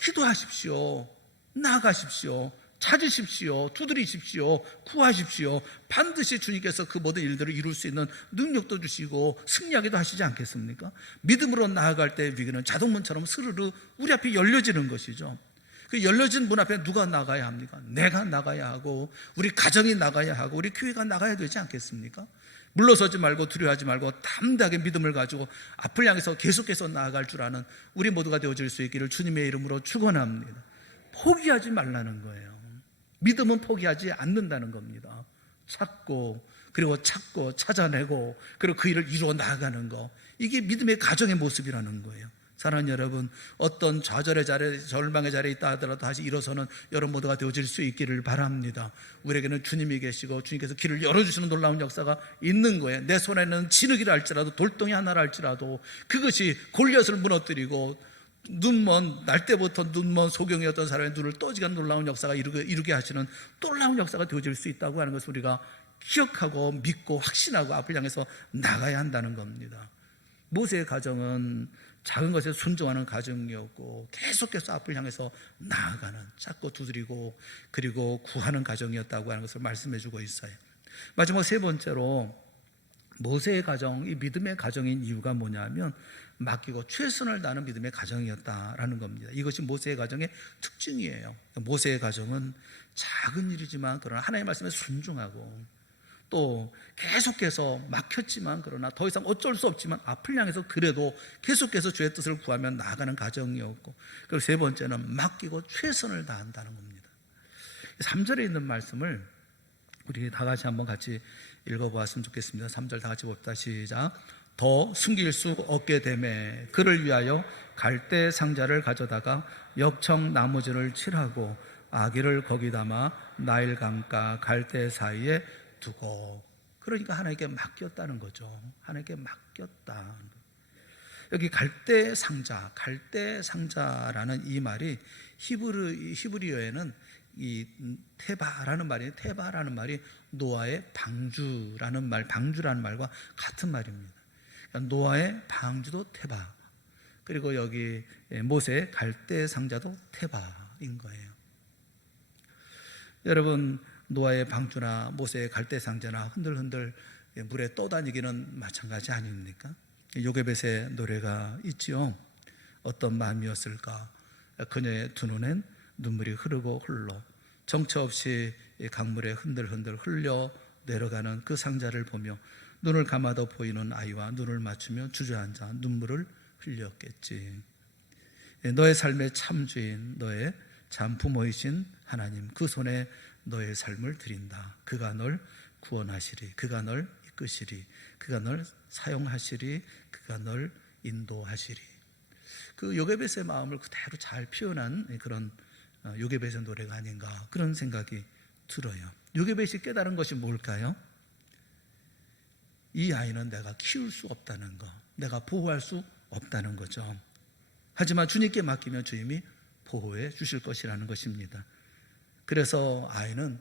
기도하십시오. 나아가십시오. 찾으십시오. 두드리십시오. 구하십시오. 반드시 주님께서 그 모든 일들을 이룰 수 있는 능력도 주시고 승리하기도 하시지 않겠습니까? 믿음으로 나아갈 때 위기는 자동문처럼 스르르 우리 앞에 열려지는 것이죠. 그 열려진 문 앞에 누가 나가야 합니까? 내가 나가야 하고 우리 가정이 나가야 하고 우리 교회가 나가야 되지 않겠습니까? 물러서지 말고 두려워하지 말고 담대하게 믿음을 가지고 앞을 향해서 계속해서 나아갈 줄 아는 우리 모두가 되어질 수 있기를 주님의 이름으로 축원합니다. 포기하지 말라는 거예요. 믿음은 포기하지 않는다는 겁니다. 찾고 그리고 찾고 찾아내고 그리고 그 일을 이루어 나아가는 거, 이게 믿음의 가정의 모습이라는 거예요. 사랑하는 여러분, 어떤 좌절의 자리에 절망의 자리에 있다 하더라도 다시 일어서는 여러분 모두가 되어질 수 있기를 바랍니다. 우리에게는 주님이 계시고 주님께서 길을 열어주시는 놀라운 역사가 있는 거예요. 내 손에는 진흙이라 할지라도 돌덩이 하나라 할지라도 그것이 골리앗을 무너뜨리고 눈먼 날 때부터 눈먼 소경이었던 사람의 눈을 떠지게 하는 놀라운 역사가 이루게 하시는 놀라운 역사가 되어질 수 있다고 하는 것을 우리가 기억하고 믿고 확신하고 앞을 향해서 나가야 한다는 겁니다. 모세의 가정은 작은 것에 순종하는 가정이었고 계속해서 앞을 향해서 나아가는, 찾고 두드리고 그리고 구하는 가정이었다고 하는 것을 말씀해 주고 있어요. 마지막 세 번째로 모세의 가정이 믿음의 가정인 이유가 뭐냐면 맡기고 최선을 다하는 믿음의 가정이었다라는 겁니다. 이것이 모세의 가정의 특징이에요. 모세의 가정은 작은 일이지만 그러나 하나님의 말씀에 순종하고 또 계속해서 막혔지만 그러나 더 이상 어쩔 수 없지만 앞을 향해서 그래도 계속해서 주의 뜻을 구하며 나아가는 가정이었고, 그리고 세 번째는 맡기고 최선을 다한다는 겁니다. 3절에 있는 말씀을 우리 다 같이 한번 같이 읽어보았으면 좋겠습니다. 3절 다 같이 봅시다. 시작. 더 숨길 수 없게 되매 그를 위하여 갈대 상자를 가져다가 역청 나무줄을 칠하고 아기를 거기 담아 나일 강가 갈대 사이에 두고. 그러니까 하나님께 맡겼다는 거죠. 하나님께 맡겼다. 여기 갈대 상자라는 이 말이 히브리어에는 이 테바라는 말이 노아의 방주라는 말과 같은 말입니다. 그러니까 노아의 방주도 테바, 그리고 여기 모세의 갈대 상자도 테바인 거예요. 여러분, 노아의 방주나 모세의 갈대 상자나 흔들흔들 물에 떠다니기는 마찬가지 아닙니까? 요게벳의 노래가 있지요. 어떤 마음이었을까? 그녀의 두 눈엔 눈물이 흐르고 흘러 정처 없이 강물에 흔들흔들 흘려 내려가는 그 상자를 보며 눈을 감아도 보이는 아이와 눈을 맞추며 주저앉아 눈물을 흘렸겠지. 너의 삶의 참주인, 너의 참 부모이신 하나님, 그 손에 너의 삶을 드린다. 그가 널 구원하시리, 그가 널 이끄시리, 그가 널 사용하시리, 그가 널 인도하시리. 그 요게벳의 마음을 그대로 잘 표현한 그런 요게벳의 노래가 아닌가, 그런 생각이 들어요. 요게벳이 깨달은 것이 뭘까요? 이 아이는 내가 키울 수 없다는 거, 내가 보호할 수 없다는 거죠. 하지만 주님께 맡기면 주님이 보호해 주실 것이라는 것입니다. 그래서 아이는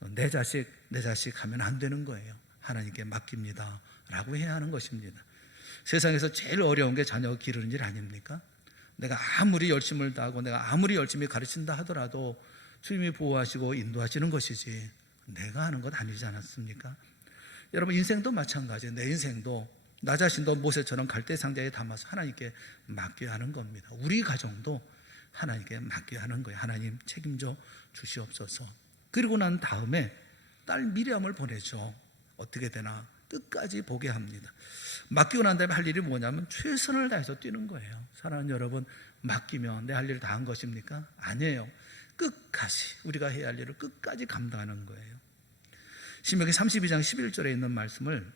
내 자식 하면 안 되는 거예요. 하나님께 맡깁니다 라고 해야 하는 것입니다. 세상에서 제일 어려운 게 자녀 기르는 일 아닙니까? 내가 아무리 열심을 다하고 내가 아무리 열심히 가르친다 하더라도 주님이 보호하시고 인도하시는 것이지 내가 하는 것 아니지 않았습니까? 여러분, 인생도 마찬가지예요. 내 인생도 나 자신도 모세처럼 갈대 상자에 담아서 하나님께 맡겨야 하는 겁니다. 우리 가정도 하나님께 맡겨야 하는 거예요. 하나님 책임져 주시옵소서. 그리고 난 다음에 딸 미리암을 보내죠. 어떻게 되나 끝까지 보게 합니다. 맡기고 난 다음에 할 일이 뭐냐면 최선을 다해서 뛰는 거예요. 사랑하는 여러분, 맡기면 내 할 일 다 한 것입니까? 아니에요. 끝까지 우리가 해야 할 일을 끝까지 감당하는 거예요. 신명기 32장 11절에 있는 말씀을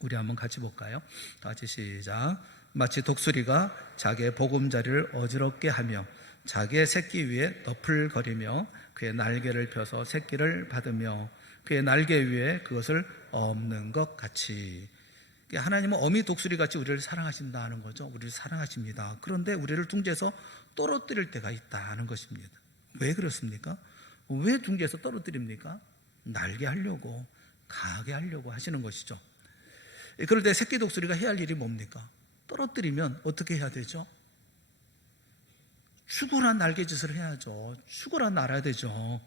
우리 한번 같이 볼까요? 다 같이 시작. 마치 독수리가 자기의 보금자리를 어지럽게 하며 자기의 새끼 위에 너풀거리며 그의 날개를 펴서 새끼를 받으며 그의 날개 위에 그것을 엎는 것 같이. 하나님은 어미 독수리같이 우리를 사랑하신다는 거죠. 우리를 사랑하십니다. 그런데 우리를 둥지에서 떨어뜨릴 때가 있다는 것입니다. 왜 그렇습니까? 왜 둥지에서 떨어뜨립니까? 날게 하려고, 강하게 하려고 하시는 것이죠. 그럴 때 새끼 독수리가 해야 할 일이 뭡니까? 떨어뜨리면 어떻게 해야 되죠? 죽어라 날개짓을 해야죠. 죽어라 날아야 되죠.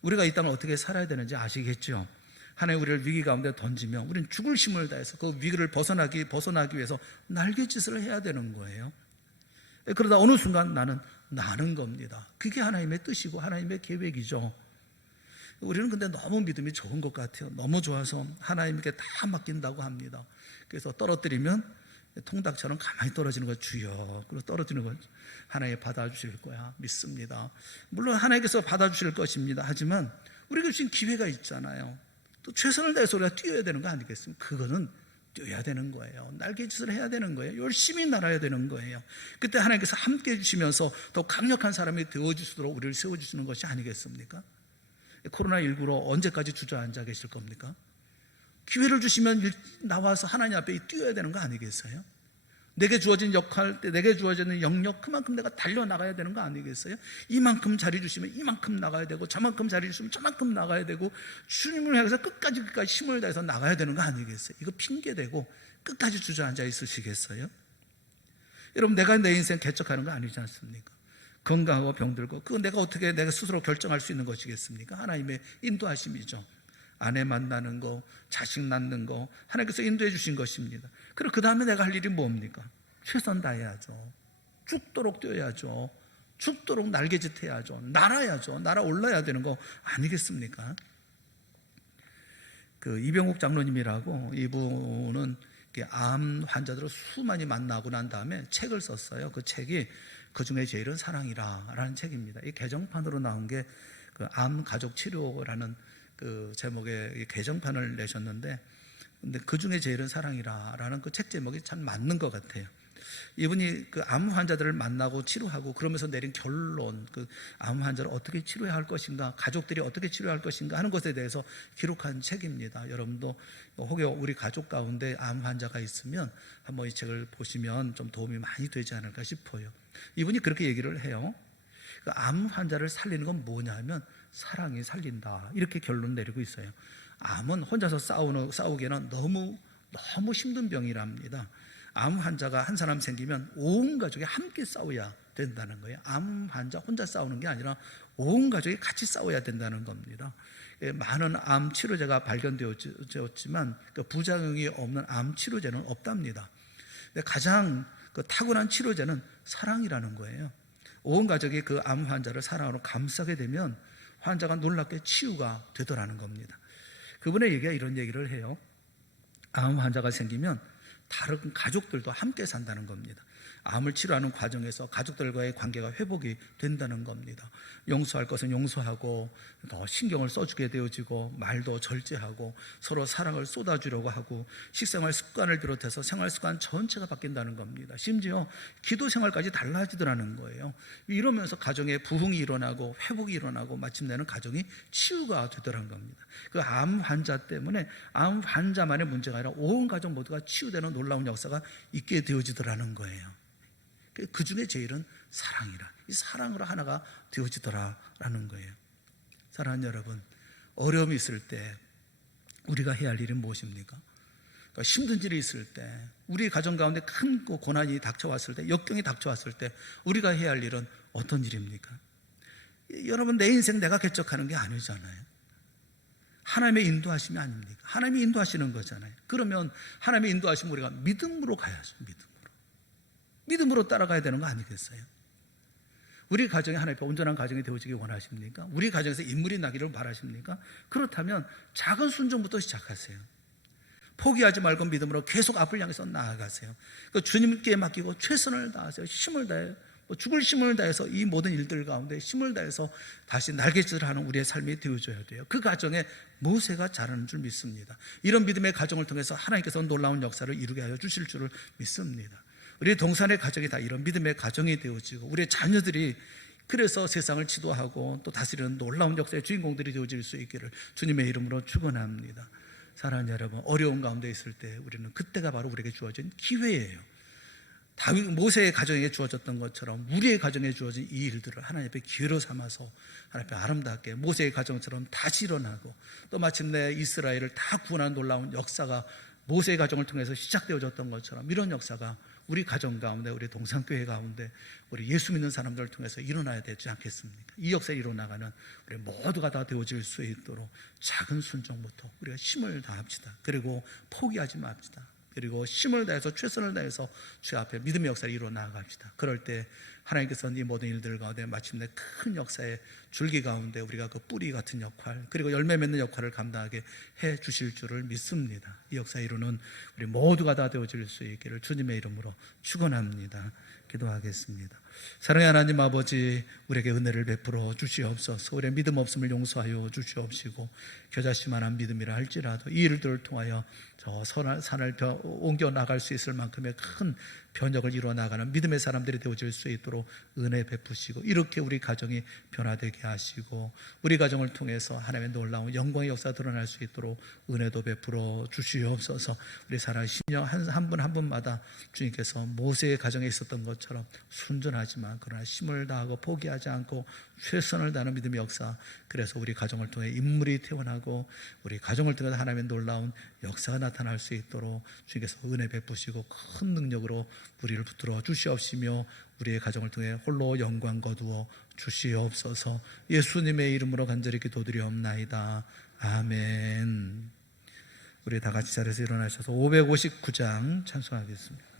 우리가 이 땅을 어떻게 살아야 되는지 아시겠죠? 하나님 우리를 위기 가운데 던지면 우리는 죽을 힘을 다해서 그 위기를 벗어나기 위해서 날개짓을 해야 되는 거예요. 그러다 어느 순간 나는 나는 겁니다. 그게 하나님의 뜻이고 하나님의 계획이죠. 우리는 근데 너무 믿음이 좋은 것 같아요. 너무 좋아서 하나님께 다 맡긴다고 합니다. 그래서 떨어뜨리면 통닭처럼 가만히 떨어지는 거 주여. 그리고 떨어지는 거 하나님 받아주실 거야. 믿습니다. 물론 하나님께서 받아주실 것입니다. 하지만 우리가 주신 기회가 있잖아요. 또 최선을 다해서 우리가 뛰어야 되는 거 아니겠습니까? 그거는 뛰어야 되는 거예요. 날개짓을 해야 되는 거예요. 열심히 날아야 되는 거예요. 그때 하나님께서 함께 해주시면서 더 강력한 사람이 되어주시도록 우리를 세워주시는 것이 아니겠습니까? 코로나19로 언제까지 주저앉아 계실 겁니까? 기회를 주시면 나와서 하나님 앞에 뛰어야 되는 거 아니겠어요? 내게 주어진 역할, 내게 주어지는 영역, 그만큼 내가 달려나가야 되는 거 아니겠어요? 이만큼 자리 주시면 이만큼 나가야 되고, 저만큼 자리 주시면 저만큼 나가야 되고, 주님을 향해서 끝까지 힘을 다해서 나가야 되는 거 아니겠어요? 이거 핑계대고 끝까지 주저앉아 있으시겠어요? 여러분, 내가 내 인생 개척하는 거 아니지 않습니까? 건강하고 병들고, 그거 내가 스스로 결정할 수 있는 것이겠습니까? 하나님의 인도하심이죠. 아내 만나는 거, 자식 낳는 거, 하나님께서 인도해 주신 것입니다. 그리고 그 다음에 내가 할 일이 뭡니까? 최선 다해야죠. 죽도록 뛰어야죠. 죽도록 날개짓 해야죠. 날아야죠. 날아 올라야 되는 거 아니겠습니까? 그 이병욱 장로님이라고, 이분은 암 환자들을 수많이 만나고 난 다음에 책을 썼어요. 그 책이 그 중에 제일은 사랑이라라는 책입니다. 이 개정판으로 나온 게 그 암 가족 치료라는 그 제목의 개정판을 내셨는데, 근데 그 중에 제일은 사랑이라라는 그 책 제목이 참 맞는 것 같아요. 이분이 그 암 환자들을 만나고 치료하고 그러면서 내린 결론, 그 암 환자를 어떻게 치료해야 할 것인가, 가족들이 어떻게 치료할 것인가 하는 것에 대해서 기록한 책입니다. 여러분도 혹여 우리 가족 가운데 암 환자가 있으면 한번 이 책을 보시면 좀 도움이 많이 되지 않을까 싶어요. 이분이 그렇게 얘기를 해요. 그 암 환자를 살리는 건 뭐냐면 사랑이 살린다, 이렇게 결론 내리고 있어요. 암은 혼자서 싸우기에는 너무 힘든 병이랍니다. 암 환자가 한 사람 생기면 온 가족이 함께 싸워야 된다는 거예요. 암 환자 혼자 싸우는 게 아니라 온 가족이 같이 싸워야 된다는 겁니다. 많은 암 치료제가 발견되었지만 그 부작용이 없는 암 치료제는 없답니다. 가장 그 탁월한 치료제는 사랑이라는 거예요. 온 가족이 그 암 환자를 사랑으로 감싸게 되면 환자가 놀랍게 치유가 되더라는 겁니다. 그분의 얘기가 이런 얘기를 해요. 암 환자가 생기면 다른 가족들도 함께 산다는 겁니다. 암을 치료하는 과정에서 가족들과의 관계가 회복이 된다는 겁니다. 용서할 것은 용서하고 더 신경을 써주게 되어지고, 말도 절제하고 서로 사랑을 쏟아주려고 하고, 식생활 습관을 비롯해서 생활 습관 전체가 바뀐다는 겁니다. 심지어 기도 생활까지 달라지더라는 거예요. 이러면서 가정에 부흥이 일어나고 회복이 일어나고 마침내는 가정이 치유가 되더라는 겁니다. 그 암 환자 때문에 암 환자만의 문제가 아니라 온 가족 모두가 치유되는 놀라운 역사가 있게 되어지더라는 거예요. 그 중에 제일은 사랑이라, 이 사랑으로 하나가 되어지더라라는 거예요. 사랑하는 여러분, 어려움이 있을 때 우리가 해야 할 일은 무엇입니까? 그러니까 힘든 일이 있을 때, 우리 가정 가운데 큰 고난이 닥쳐왔을 때, 역경이 닥쳐왔을 때 우리가 해야 할 일은 어떤 일입니까? 여러분, 내 인생 내가 개척하는 게 아니잖아요. 하나님의 인도하심이 아닙니까? 하나님이 인도하시는 거잖아요. 그러면 하나님의 인도하시면 우리가 믿음으로 가야죠. 믿음으로 따라가야 되는 거 아니겠어요? 우리 가정이 하나님 앞에 온전한 가정이 되어지기 원하십니까? 우리 가정에서 인물이 나기를 바라십니까? 그렇다면 작은 순종부터 시작하세요. 포기하지 말고 믿음으로 계속 앞을 향해서 나아가세요. 주님께 맡기고 최선을 다하세요. 힘을 다해요. 죽을 힘을 다해서 이 모든 일들 가운데 힘을 다해서 다시 날갯짓을 하는 우리의 삶이 되어줘야 돼요. 그 가정에 모세가 자라는 줄 믿습니다. 이런 믿음의 가정을 통해서 하나님께서 놀라운 역사를 이루게 하여 주실 줄을 믿습니다. 우리 동산의 가정이 다 이런 믿음의 가정이 되어지고 우리의 자녀들이 그래서 세상을 지도하고 또 다스리는 놀라운 역사의 주인공들이 되어질 수 있기를 주님의 이름으로 축원합니다. 사랑하는 여러분, 어려운 가운데 있을 때 우리는 그때가 바로 우리에게 주어진 기회예요. 다윗 모세의 가정에 주어졌던 것처럼 우리의 가정에 주어진 이 일들을 하나님 앞에 기회로 삼아서 하나님 앞에 아름답게 모세의 가정처럼 다시 일어나고 또 마침내 이스라엘을 다 구원하는 놀라운 역사가 모세의 가정을 통해서 시작되어졌던 것처럼 이런 역사가 우리 가정 가운데, 우리 동산교회 가운데, 우리 예수 믿는 사람들을 통해서 일어나야 되지 않겠습니까? 이 역사에 일어나가는 우리 모두가 다 되어질 수 있도록 작은 순종부터 우리가 힘을 다합시다. 그리고 포기하지 맙시다. 그리고 힘을 다해서 최선을 다해서 주 앞에 믿음의 역사를 이루어 나아갑시다. 그럴 때 하나님께서는 이 모든 일들 가운데 마침내 큰 역사의 줄기 가운데 우리가 그 뿌리 같은 역할, 그리고 열매 맺는 역할을 감당하게 해 주실 줄을 믿습니다. 이 역사에 이루는 우리 모두가 다 되어질 수 있기를 주님의 이름으로 축원합니다. 기도하겠습니다. 사랑의 하나님 아버지, 우리에게 은혜를 베풀어 주시옵소서. 우리의 믿음 없음을 용서하여 주시옵시고 겨자씨만한 믿음이라 할지라도 이 일들을 통하여 저 산을 옮겨 나갈 수 있을 만큼의 큰 변혁을 이루어 나가는 믿음의 사람들이 되어질 수 있도록 은혜 베푸시고 이렇게 우리 가정이 변화되게 하시고 우리 가정을 통해서 하나님의 놀라운 영광의 역사 드러날 수 있도록 은혜도 베풀어 주시옵소서. 우리 사랑하는 신령 한 분 한 분마다 주님께서 모세의 가정에 있었던 것처럼 순전하지만 그러나 힘을 다하고 포기하지 않고 최선을 다하는 믿음의 역사, 그래서 우리 가정을 통해 인물이 태어나고 우리 가정을 통해서 하나님의 놀라운 역사가 나타날 수 있도록 주님께서 은혜 베푸시고 큰 능력으로 우리를 붙들어 주시옵시며 우리의 가정을 통해 홀로 영광 거두어 주시옵소서. 예수님의 이름으로 간절히 기도드리옵나이다. 아멘. 우리 다 같이 자리에서 일어나셔서 559장 찬송하겠습니다.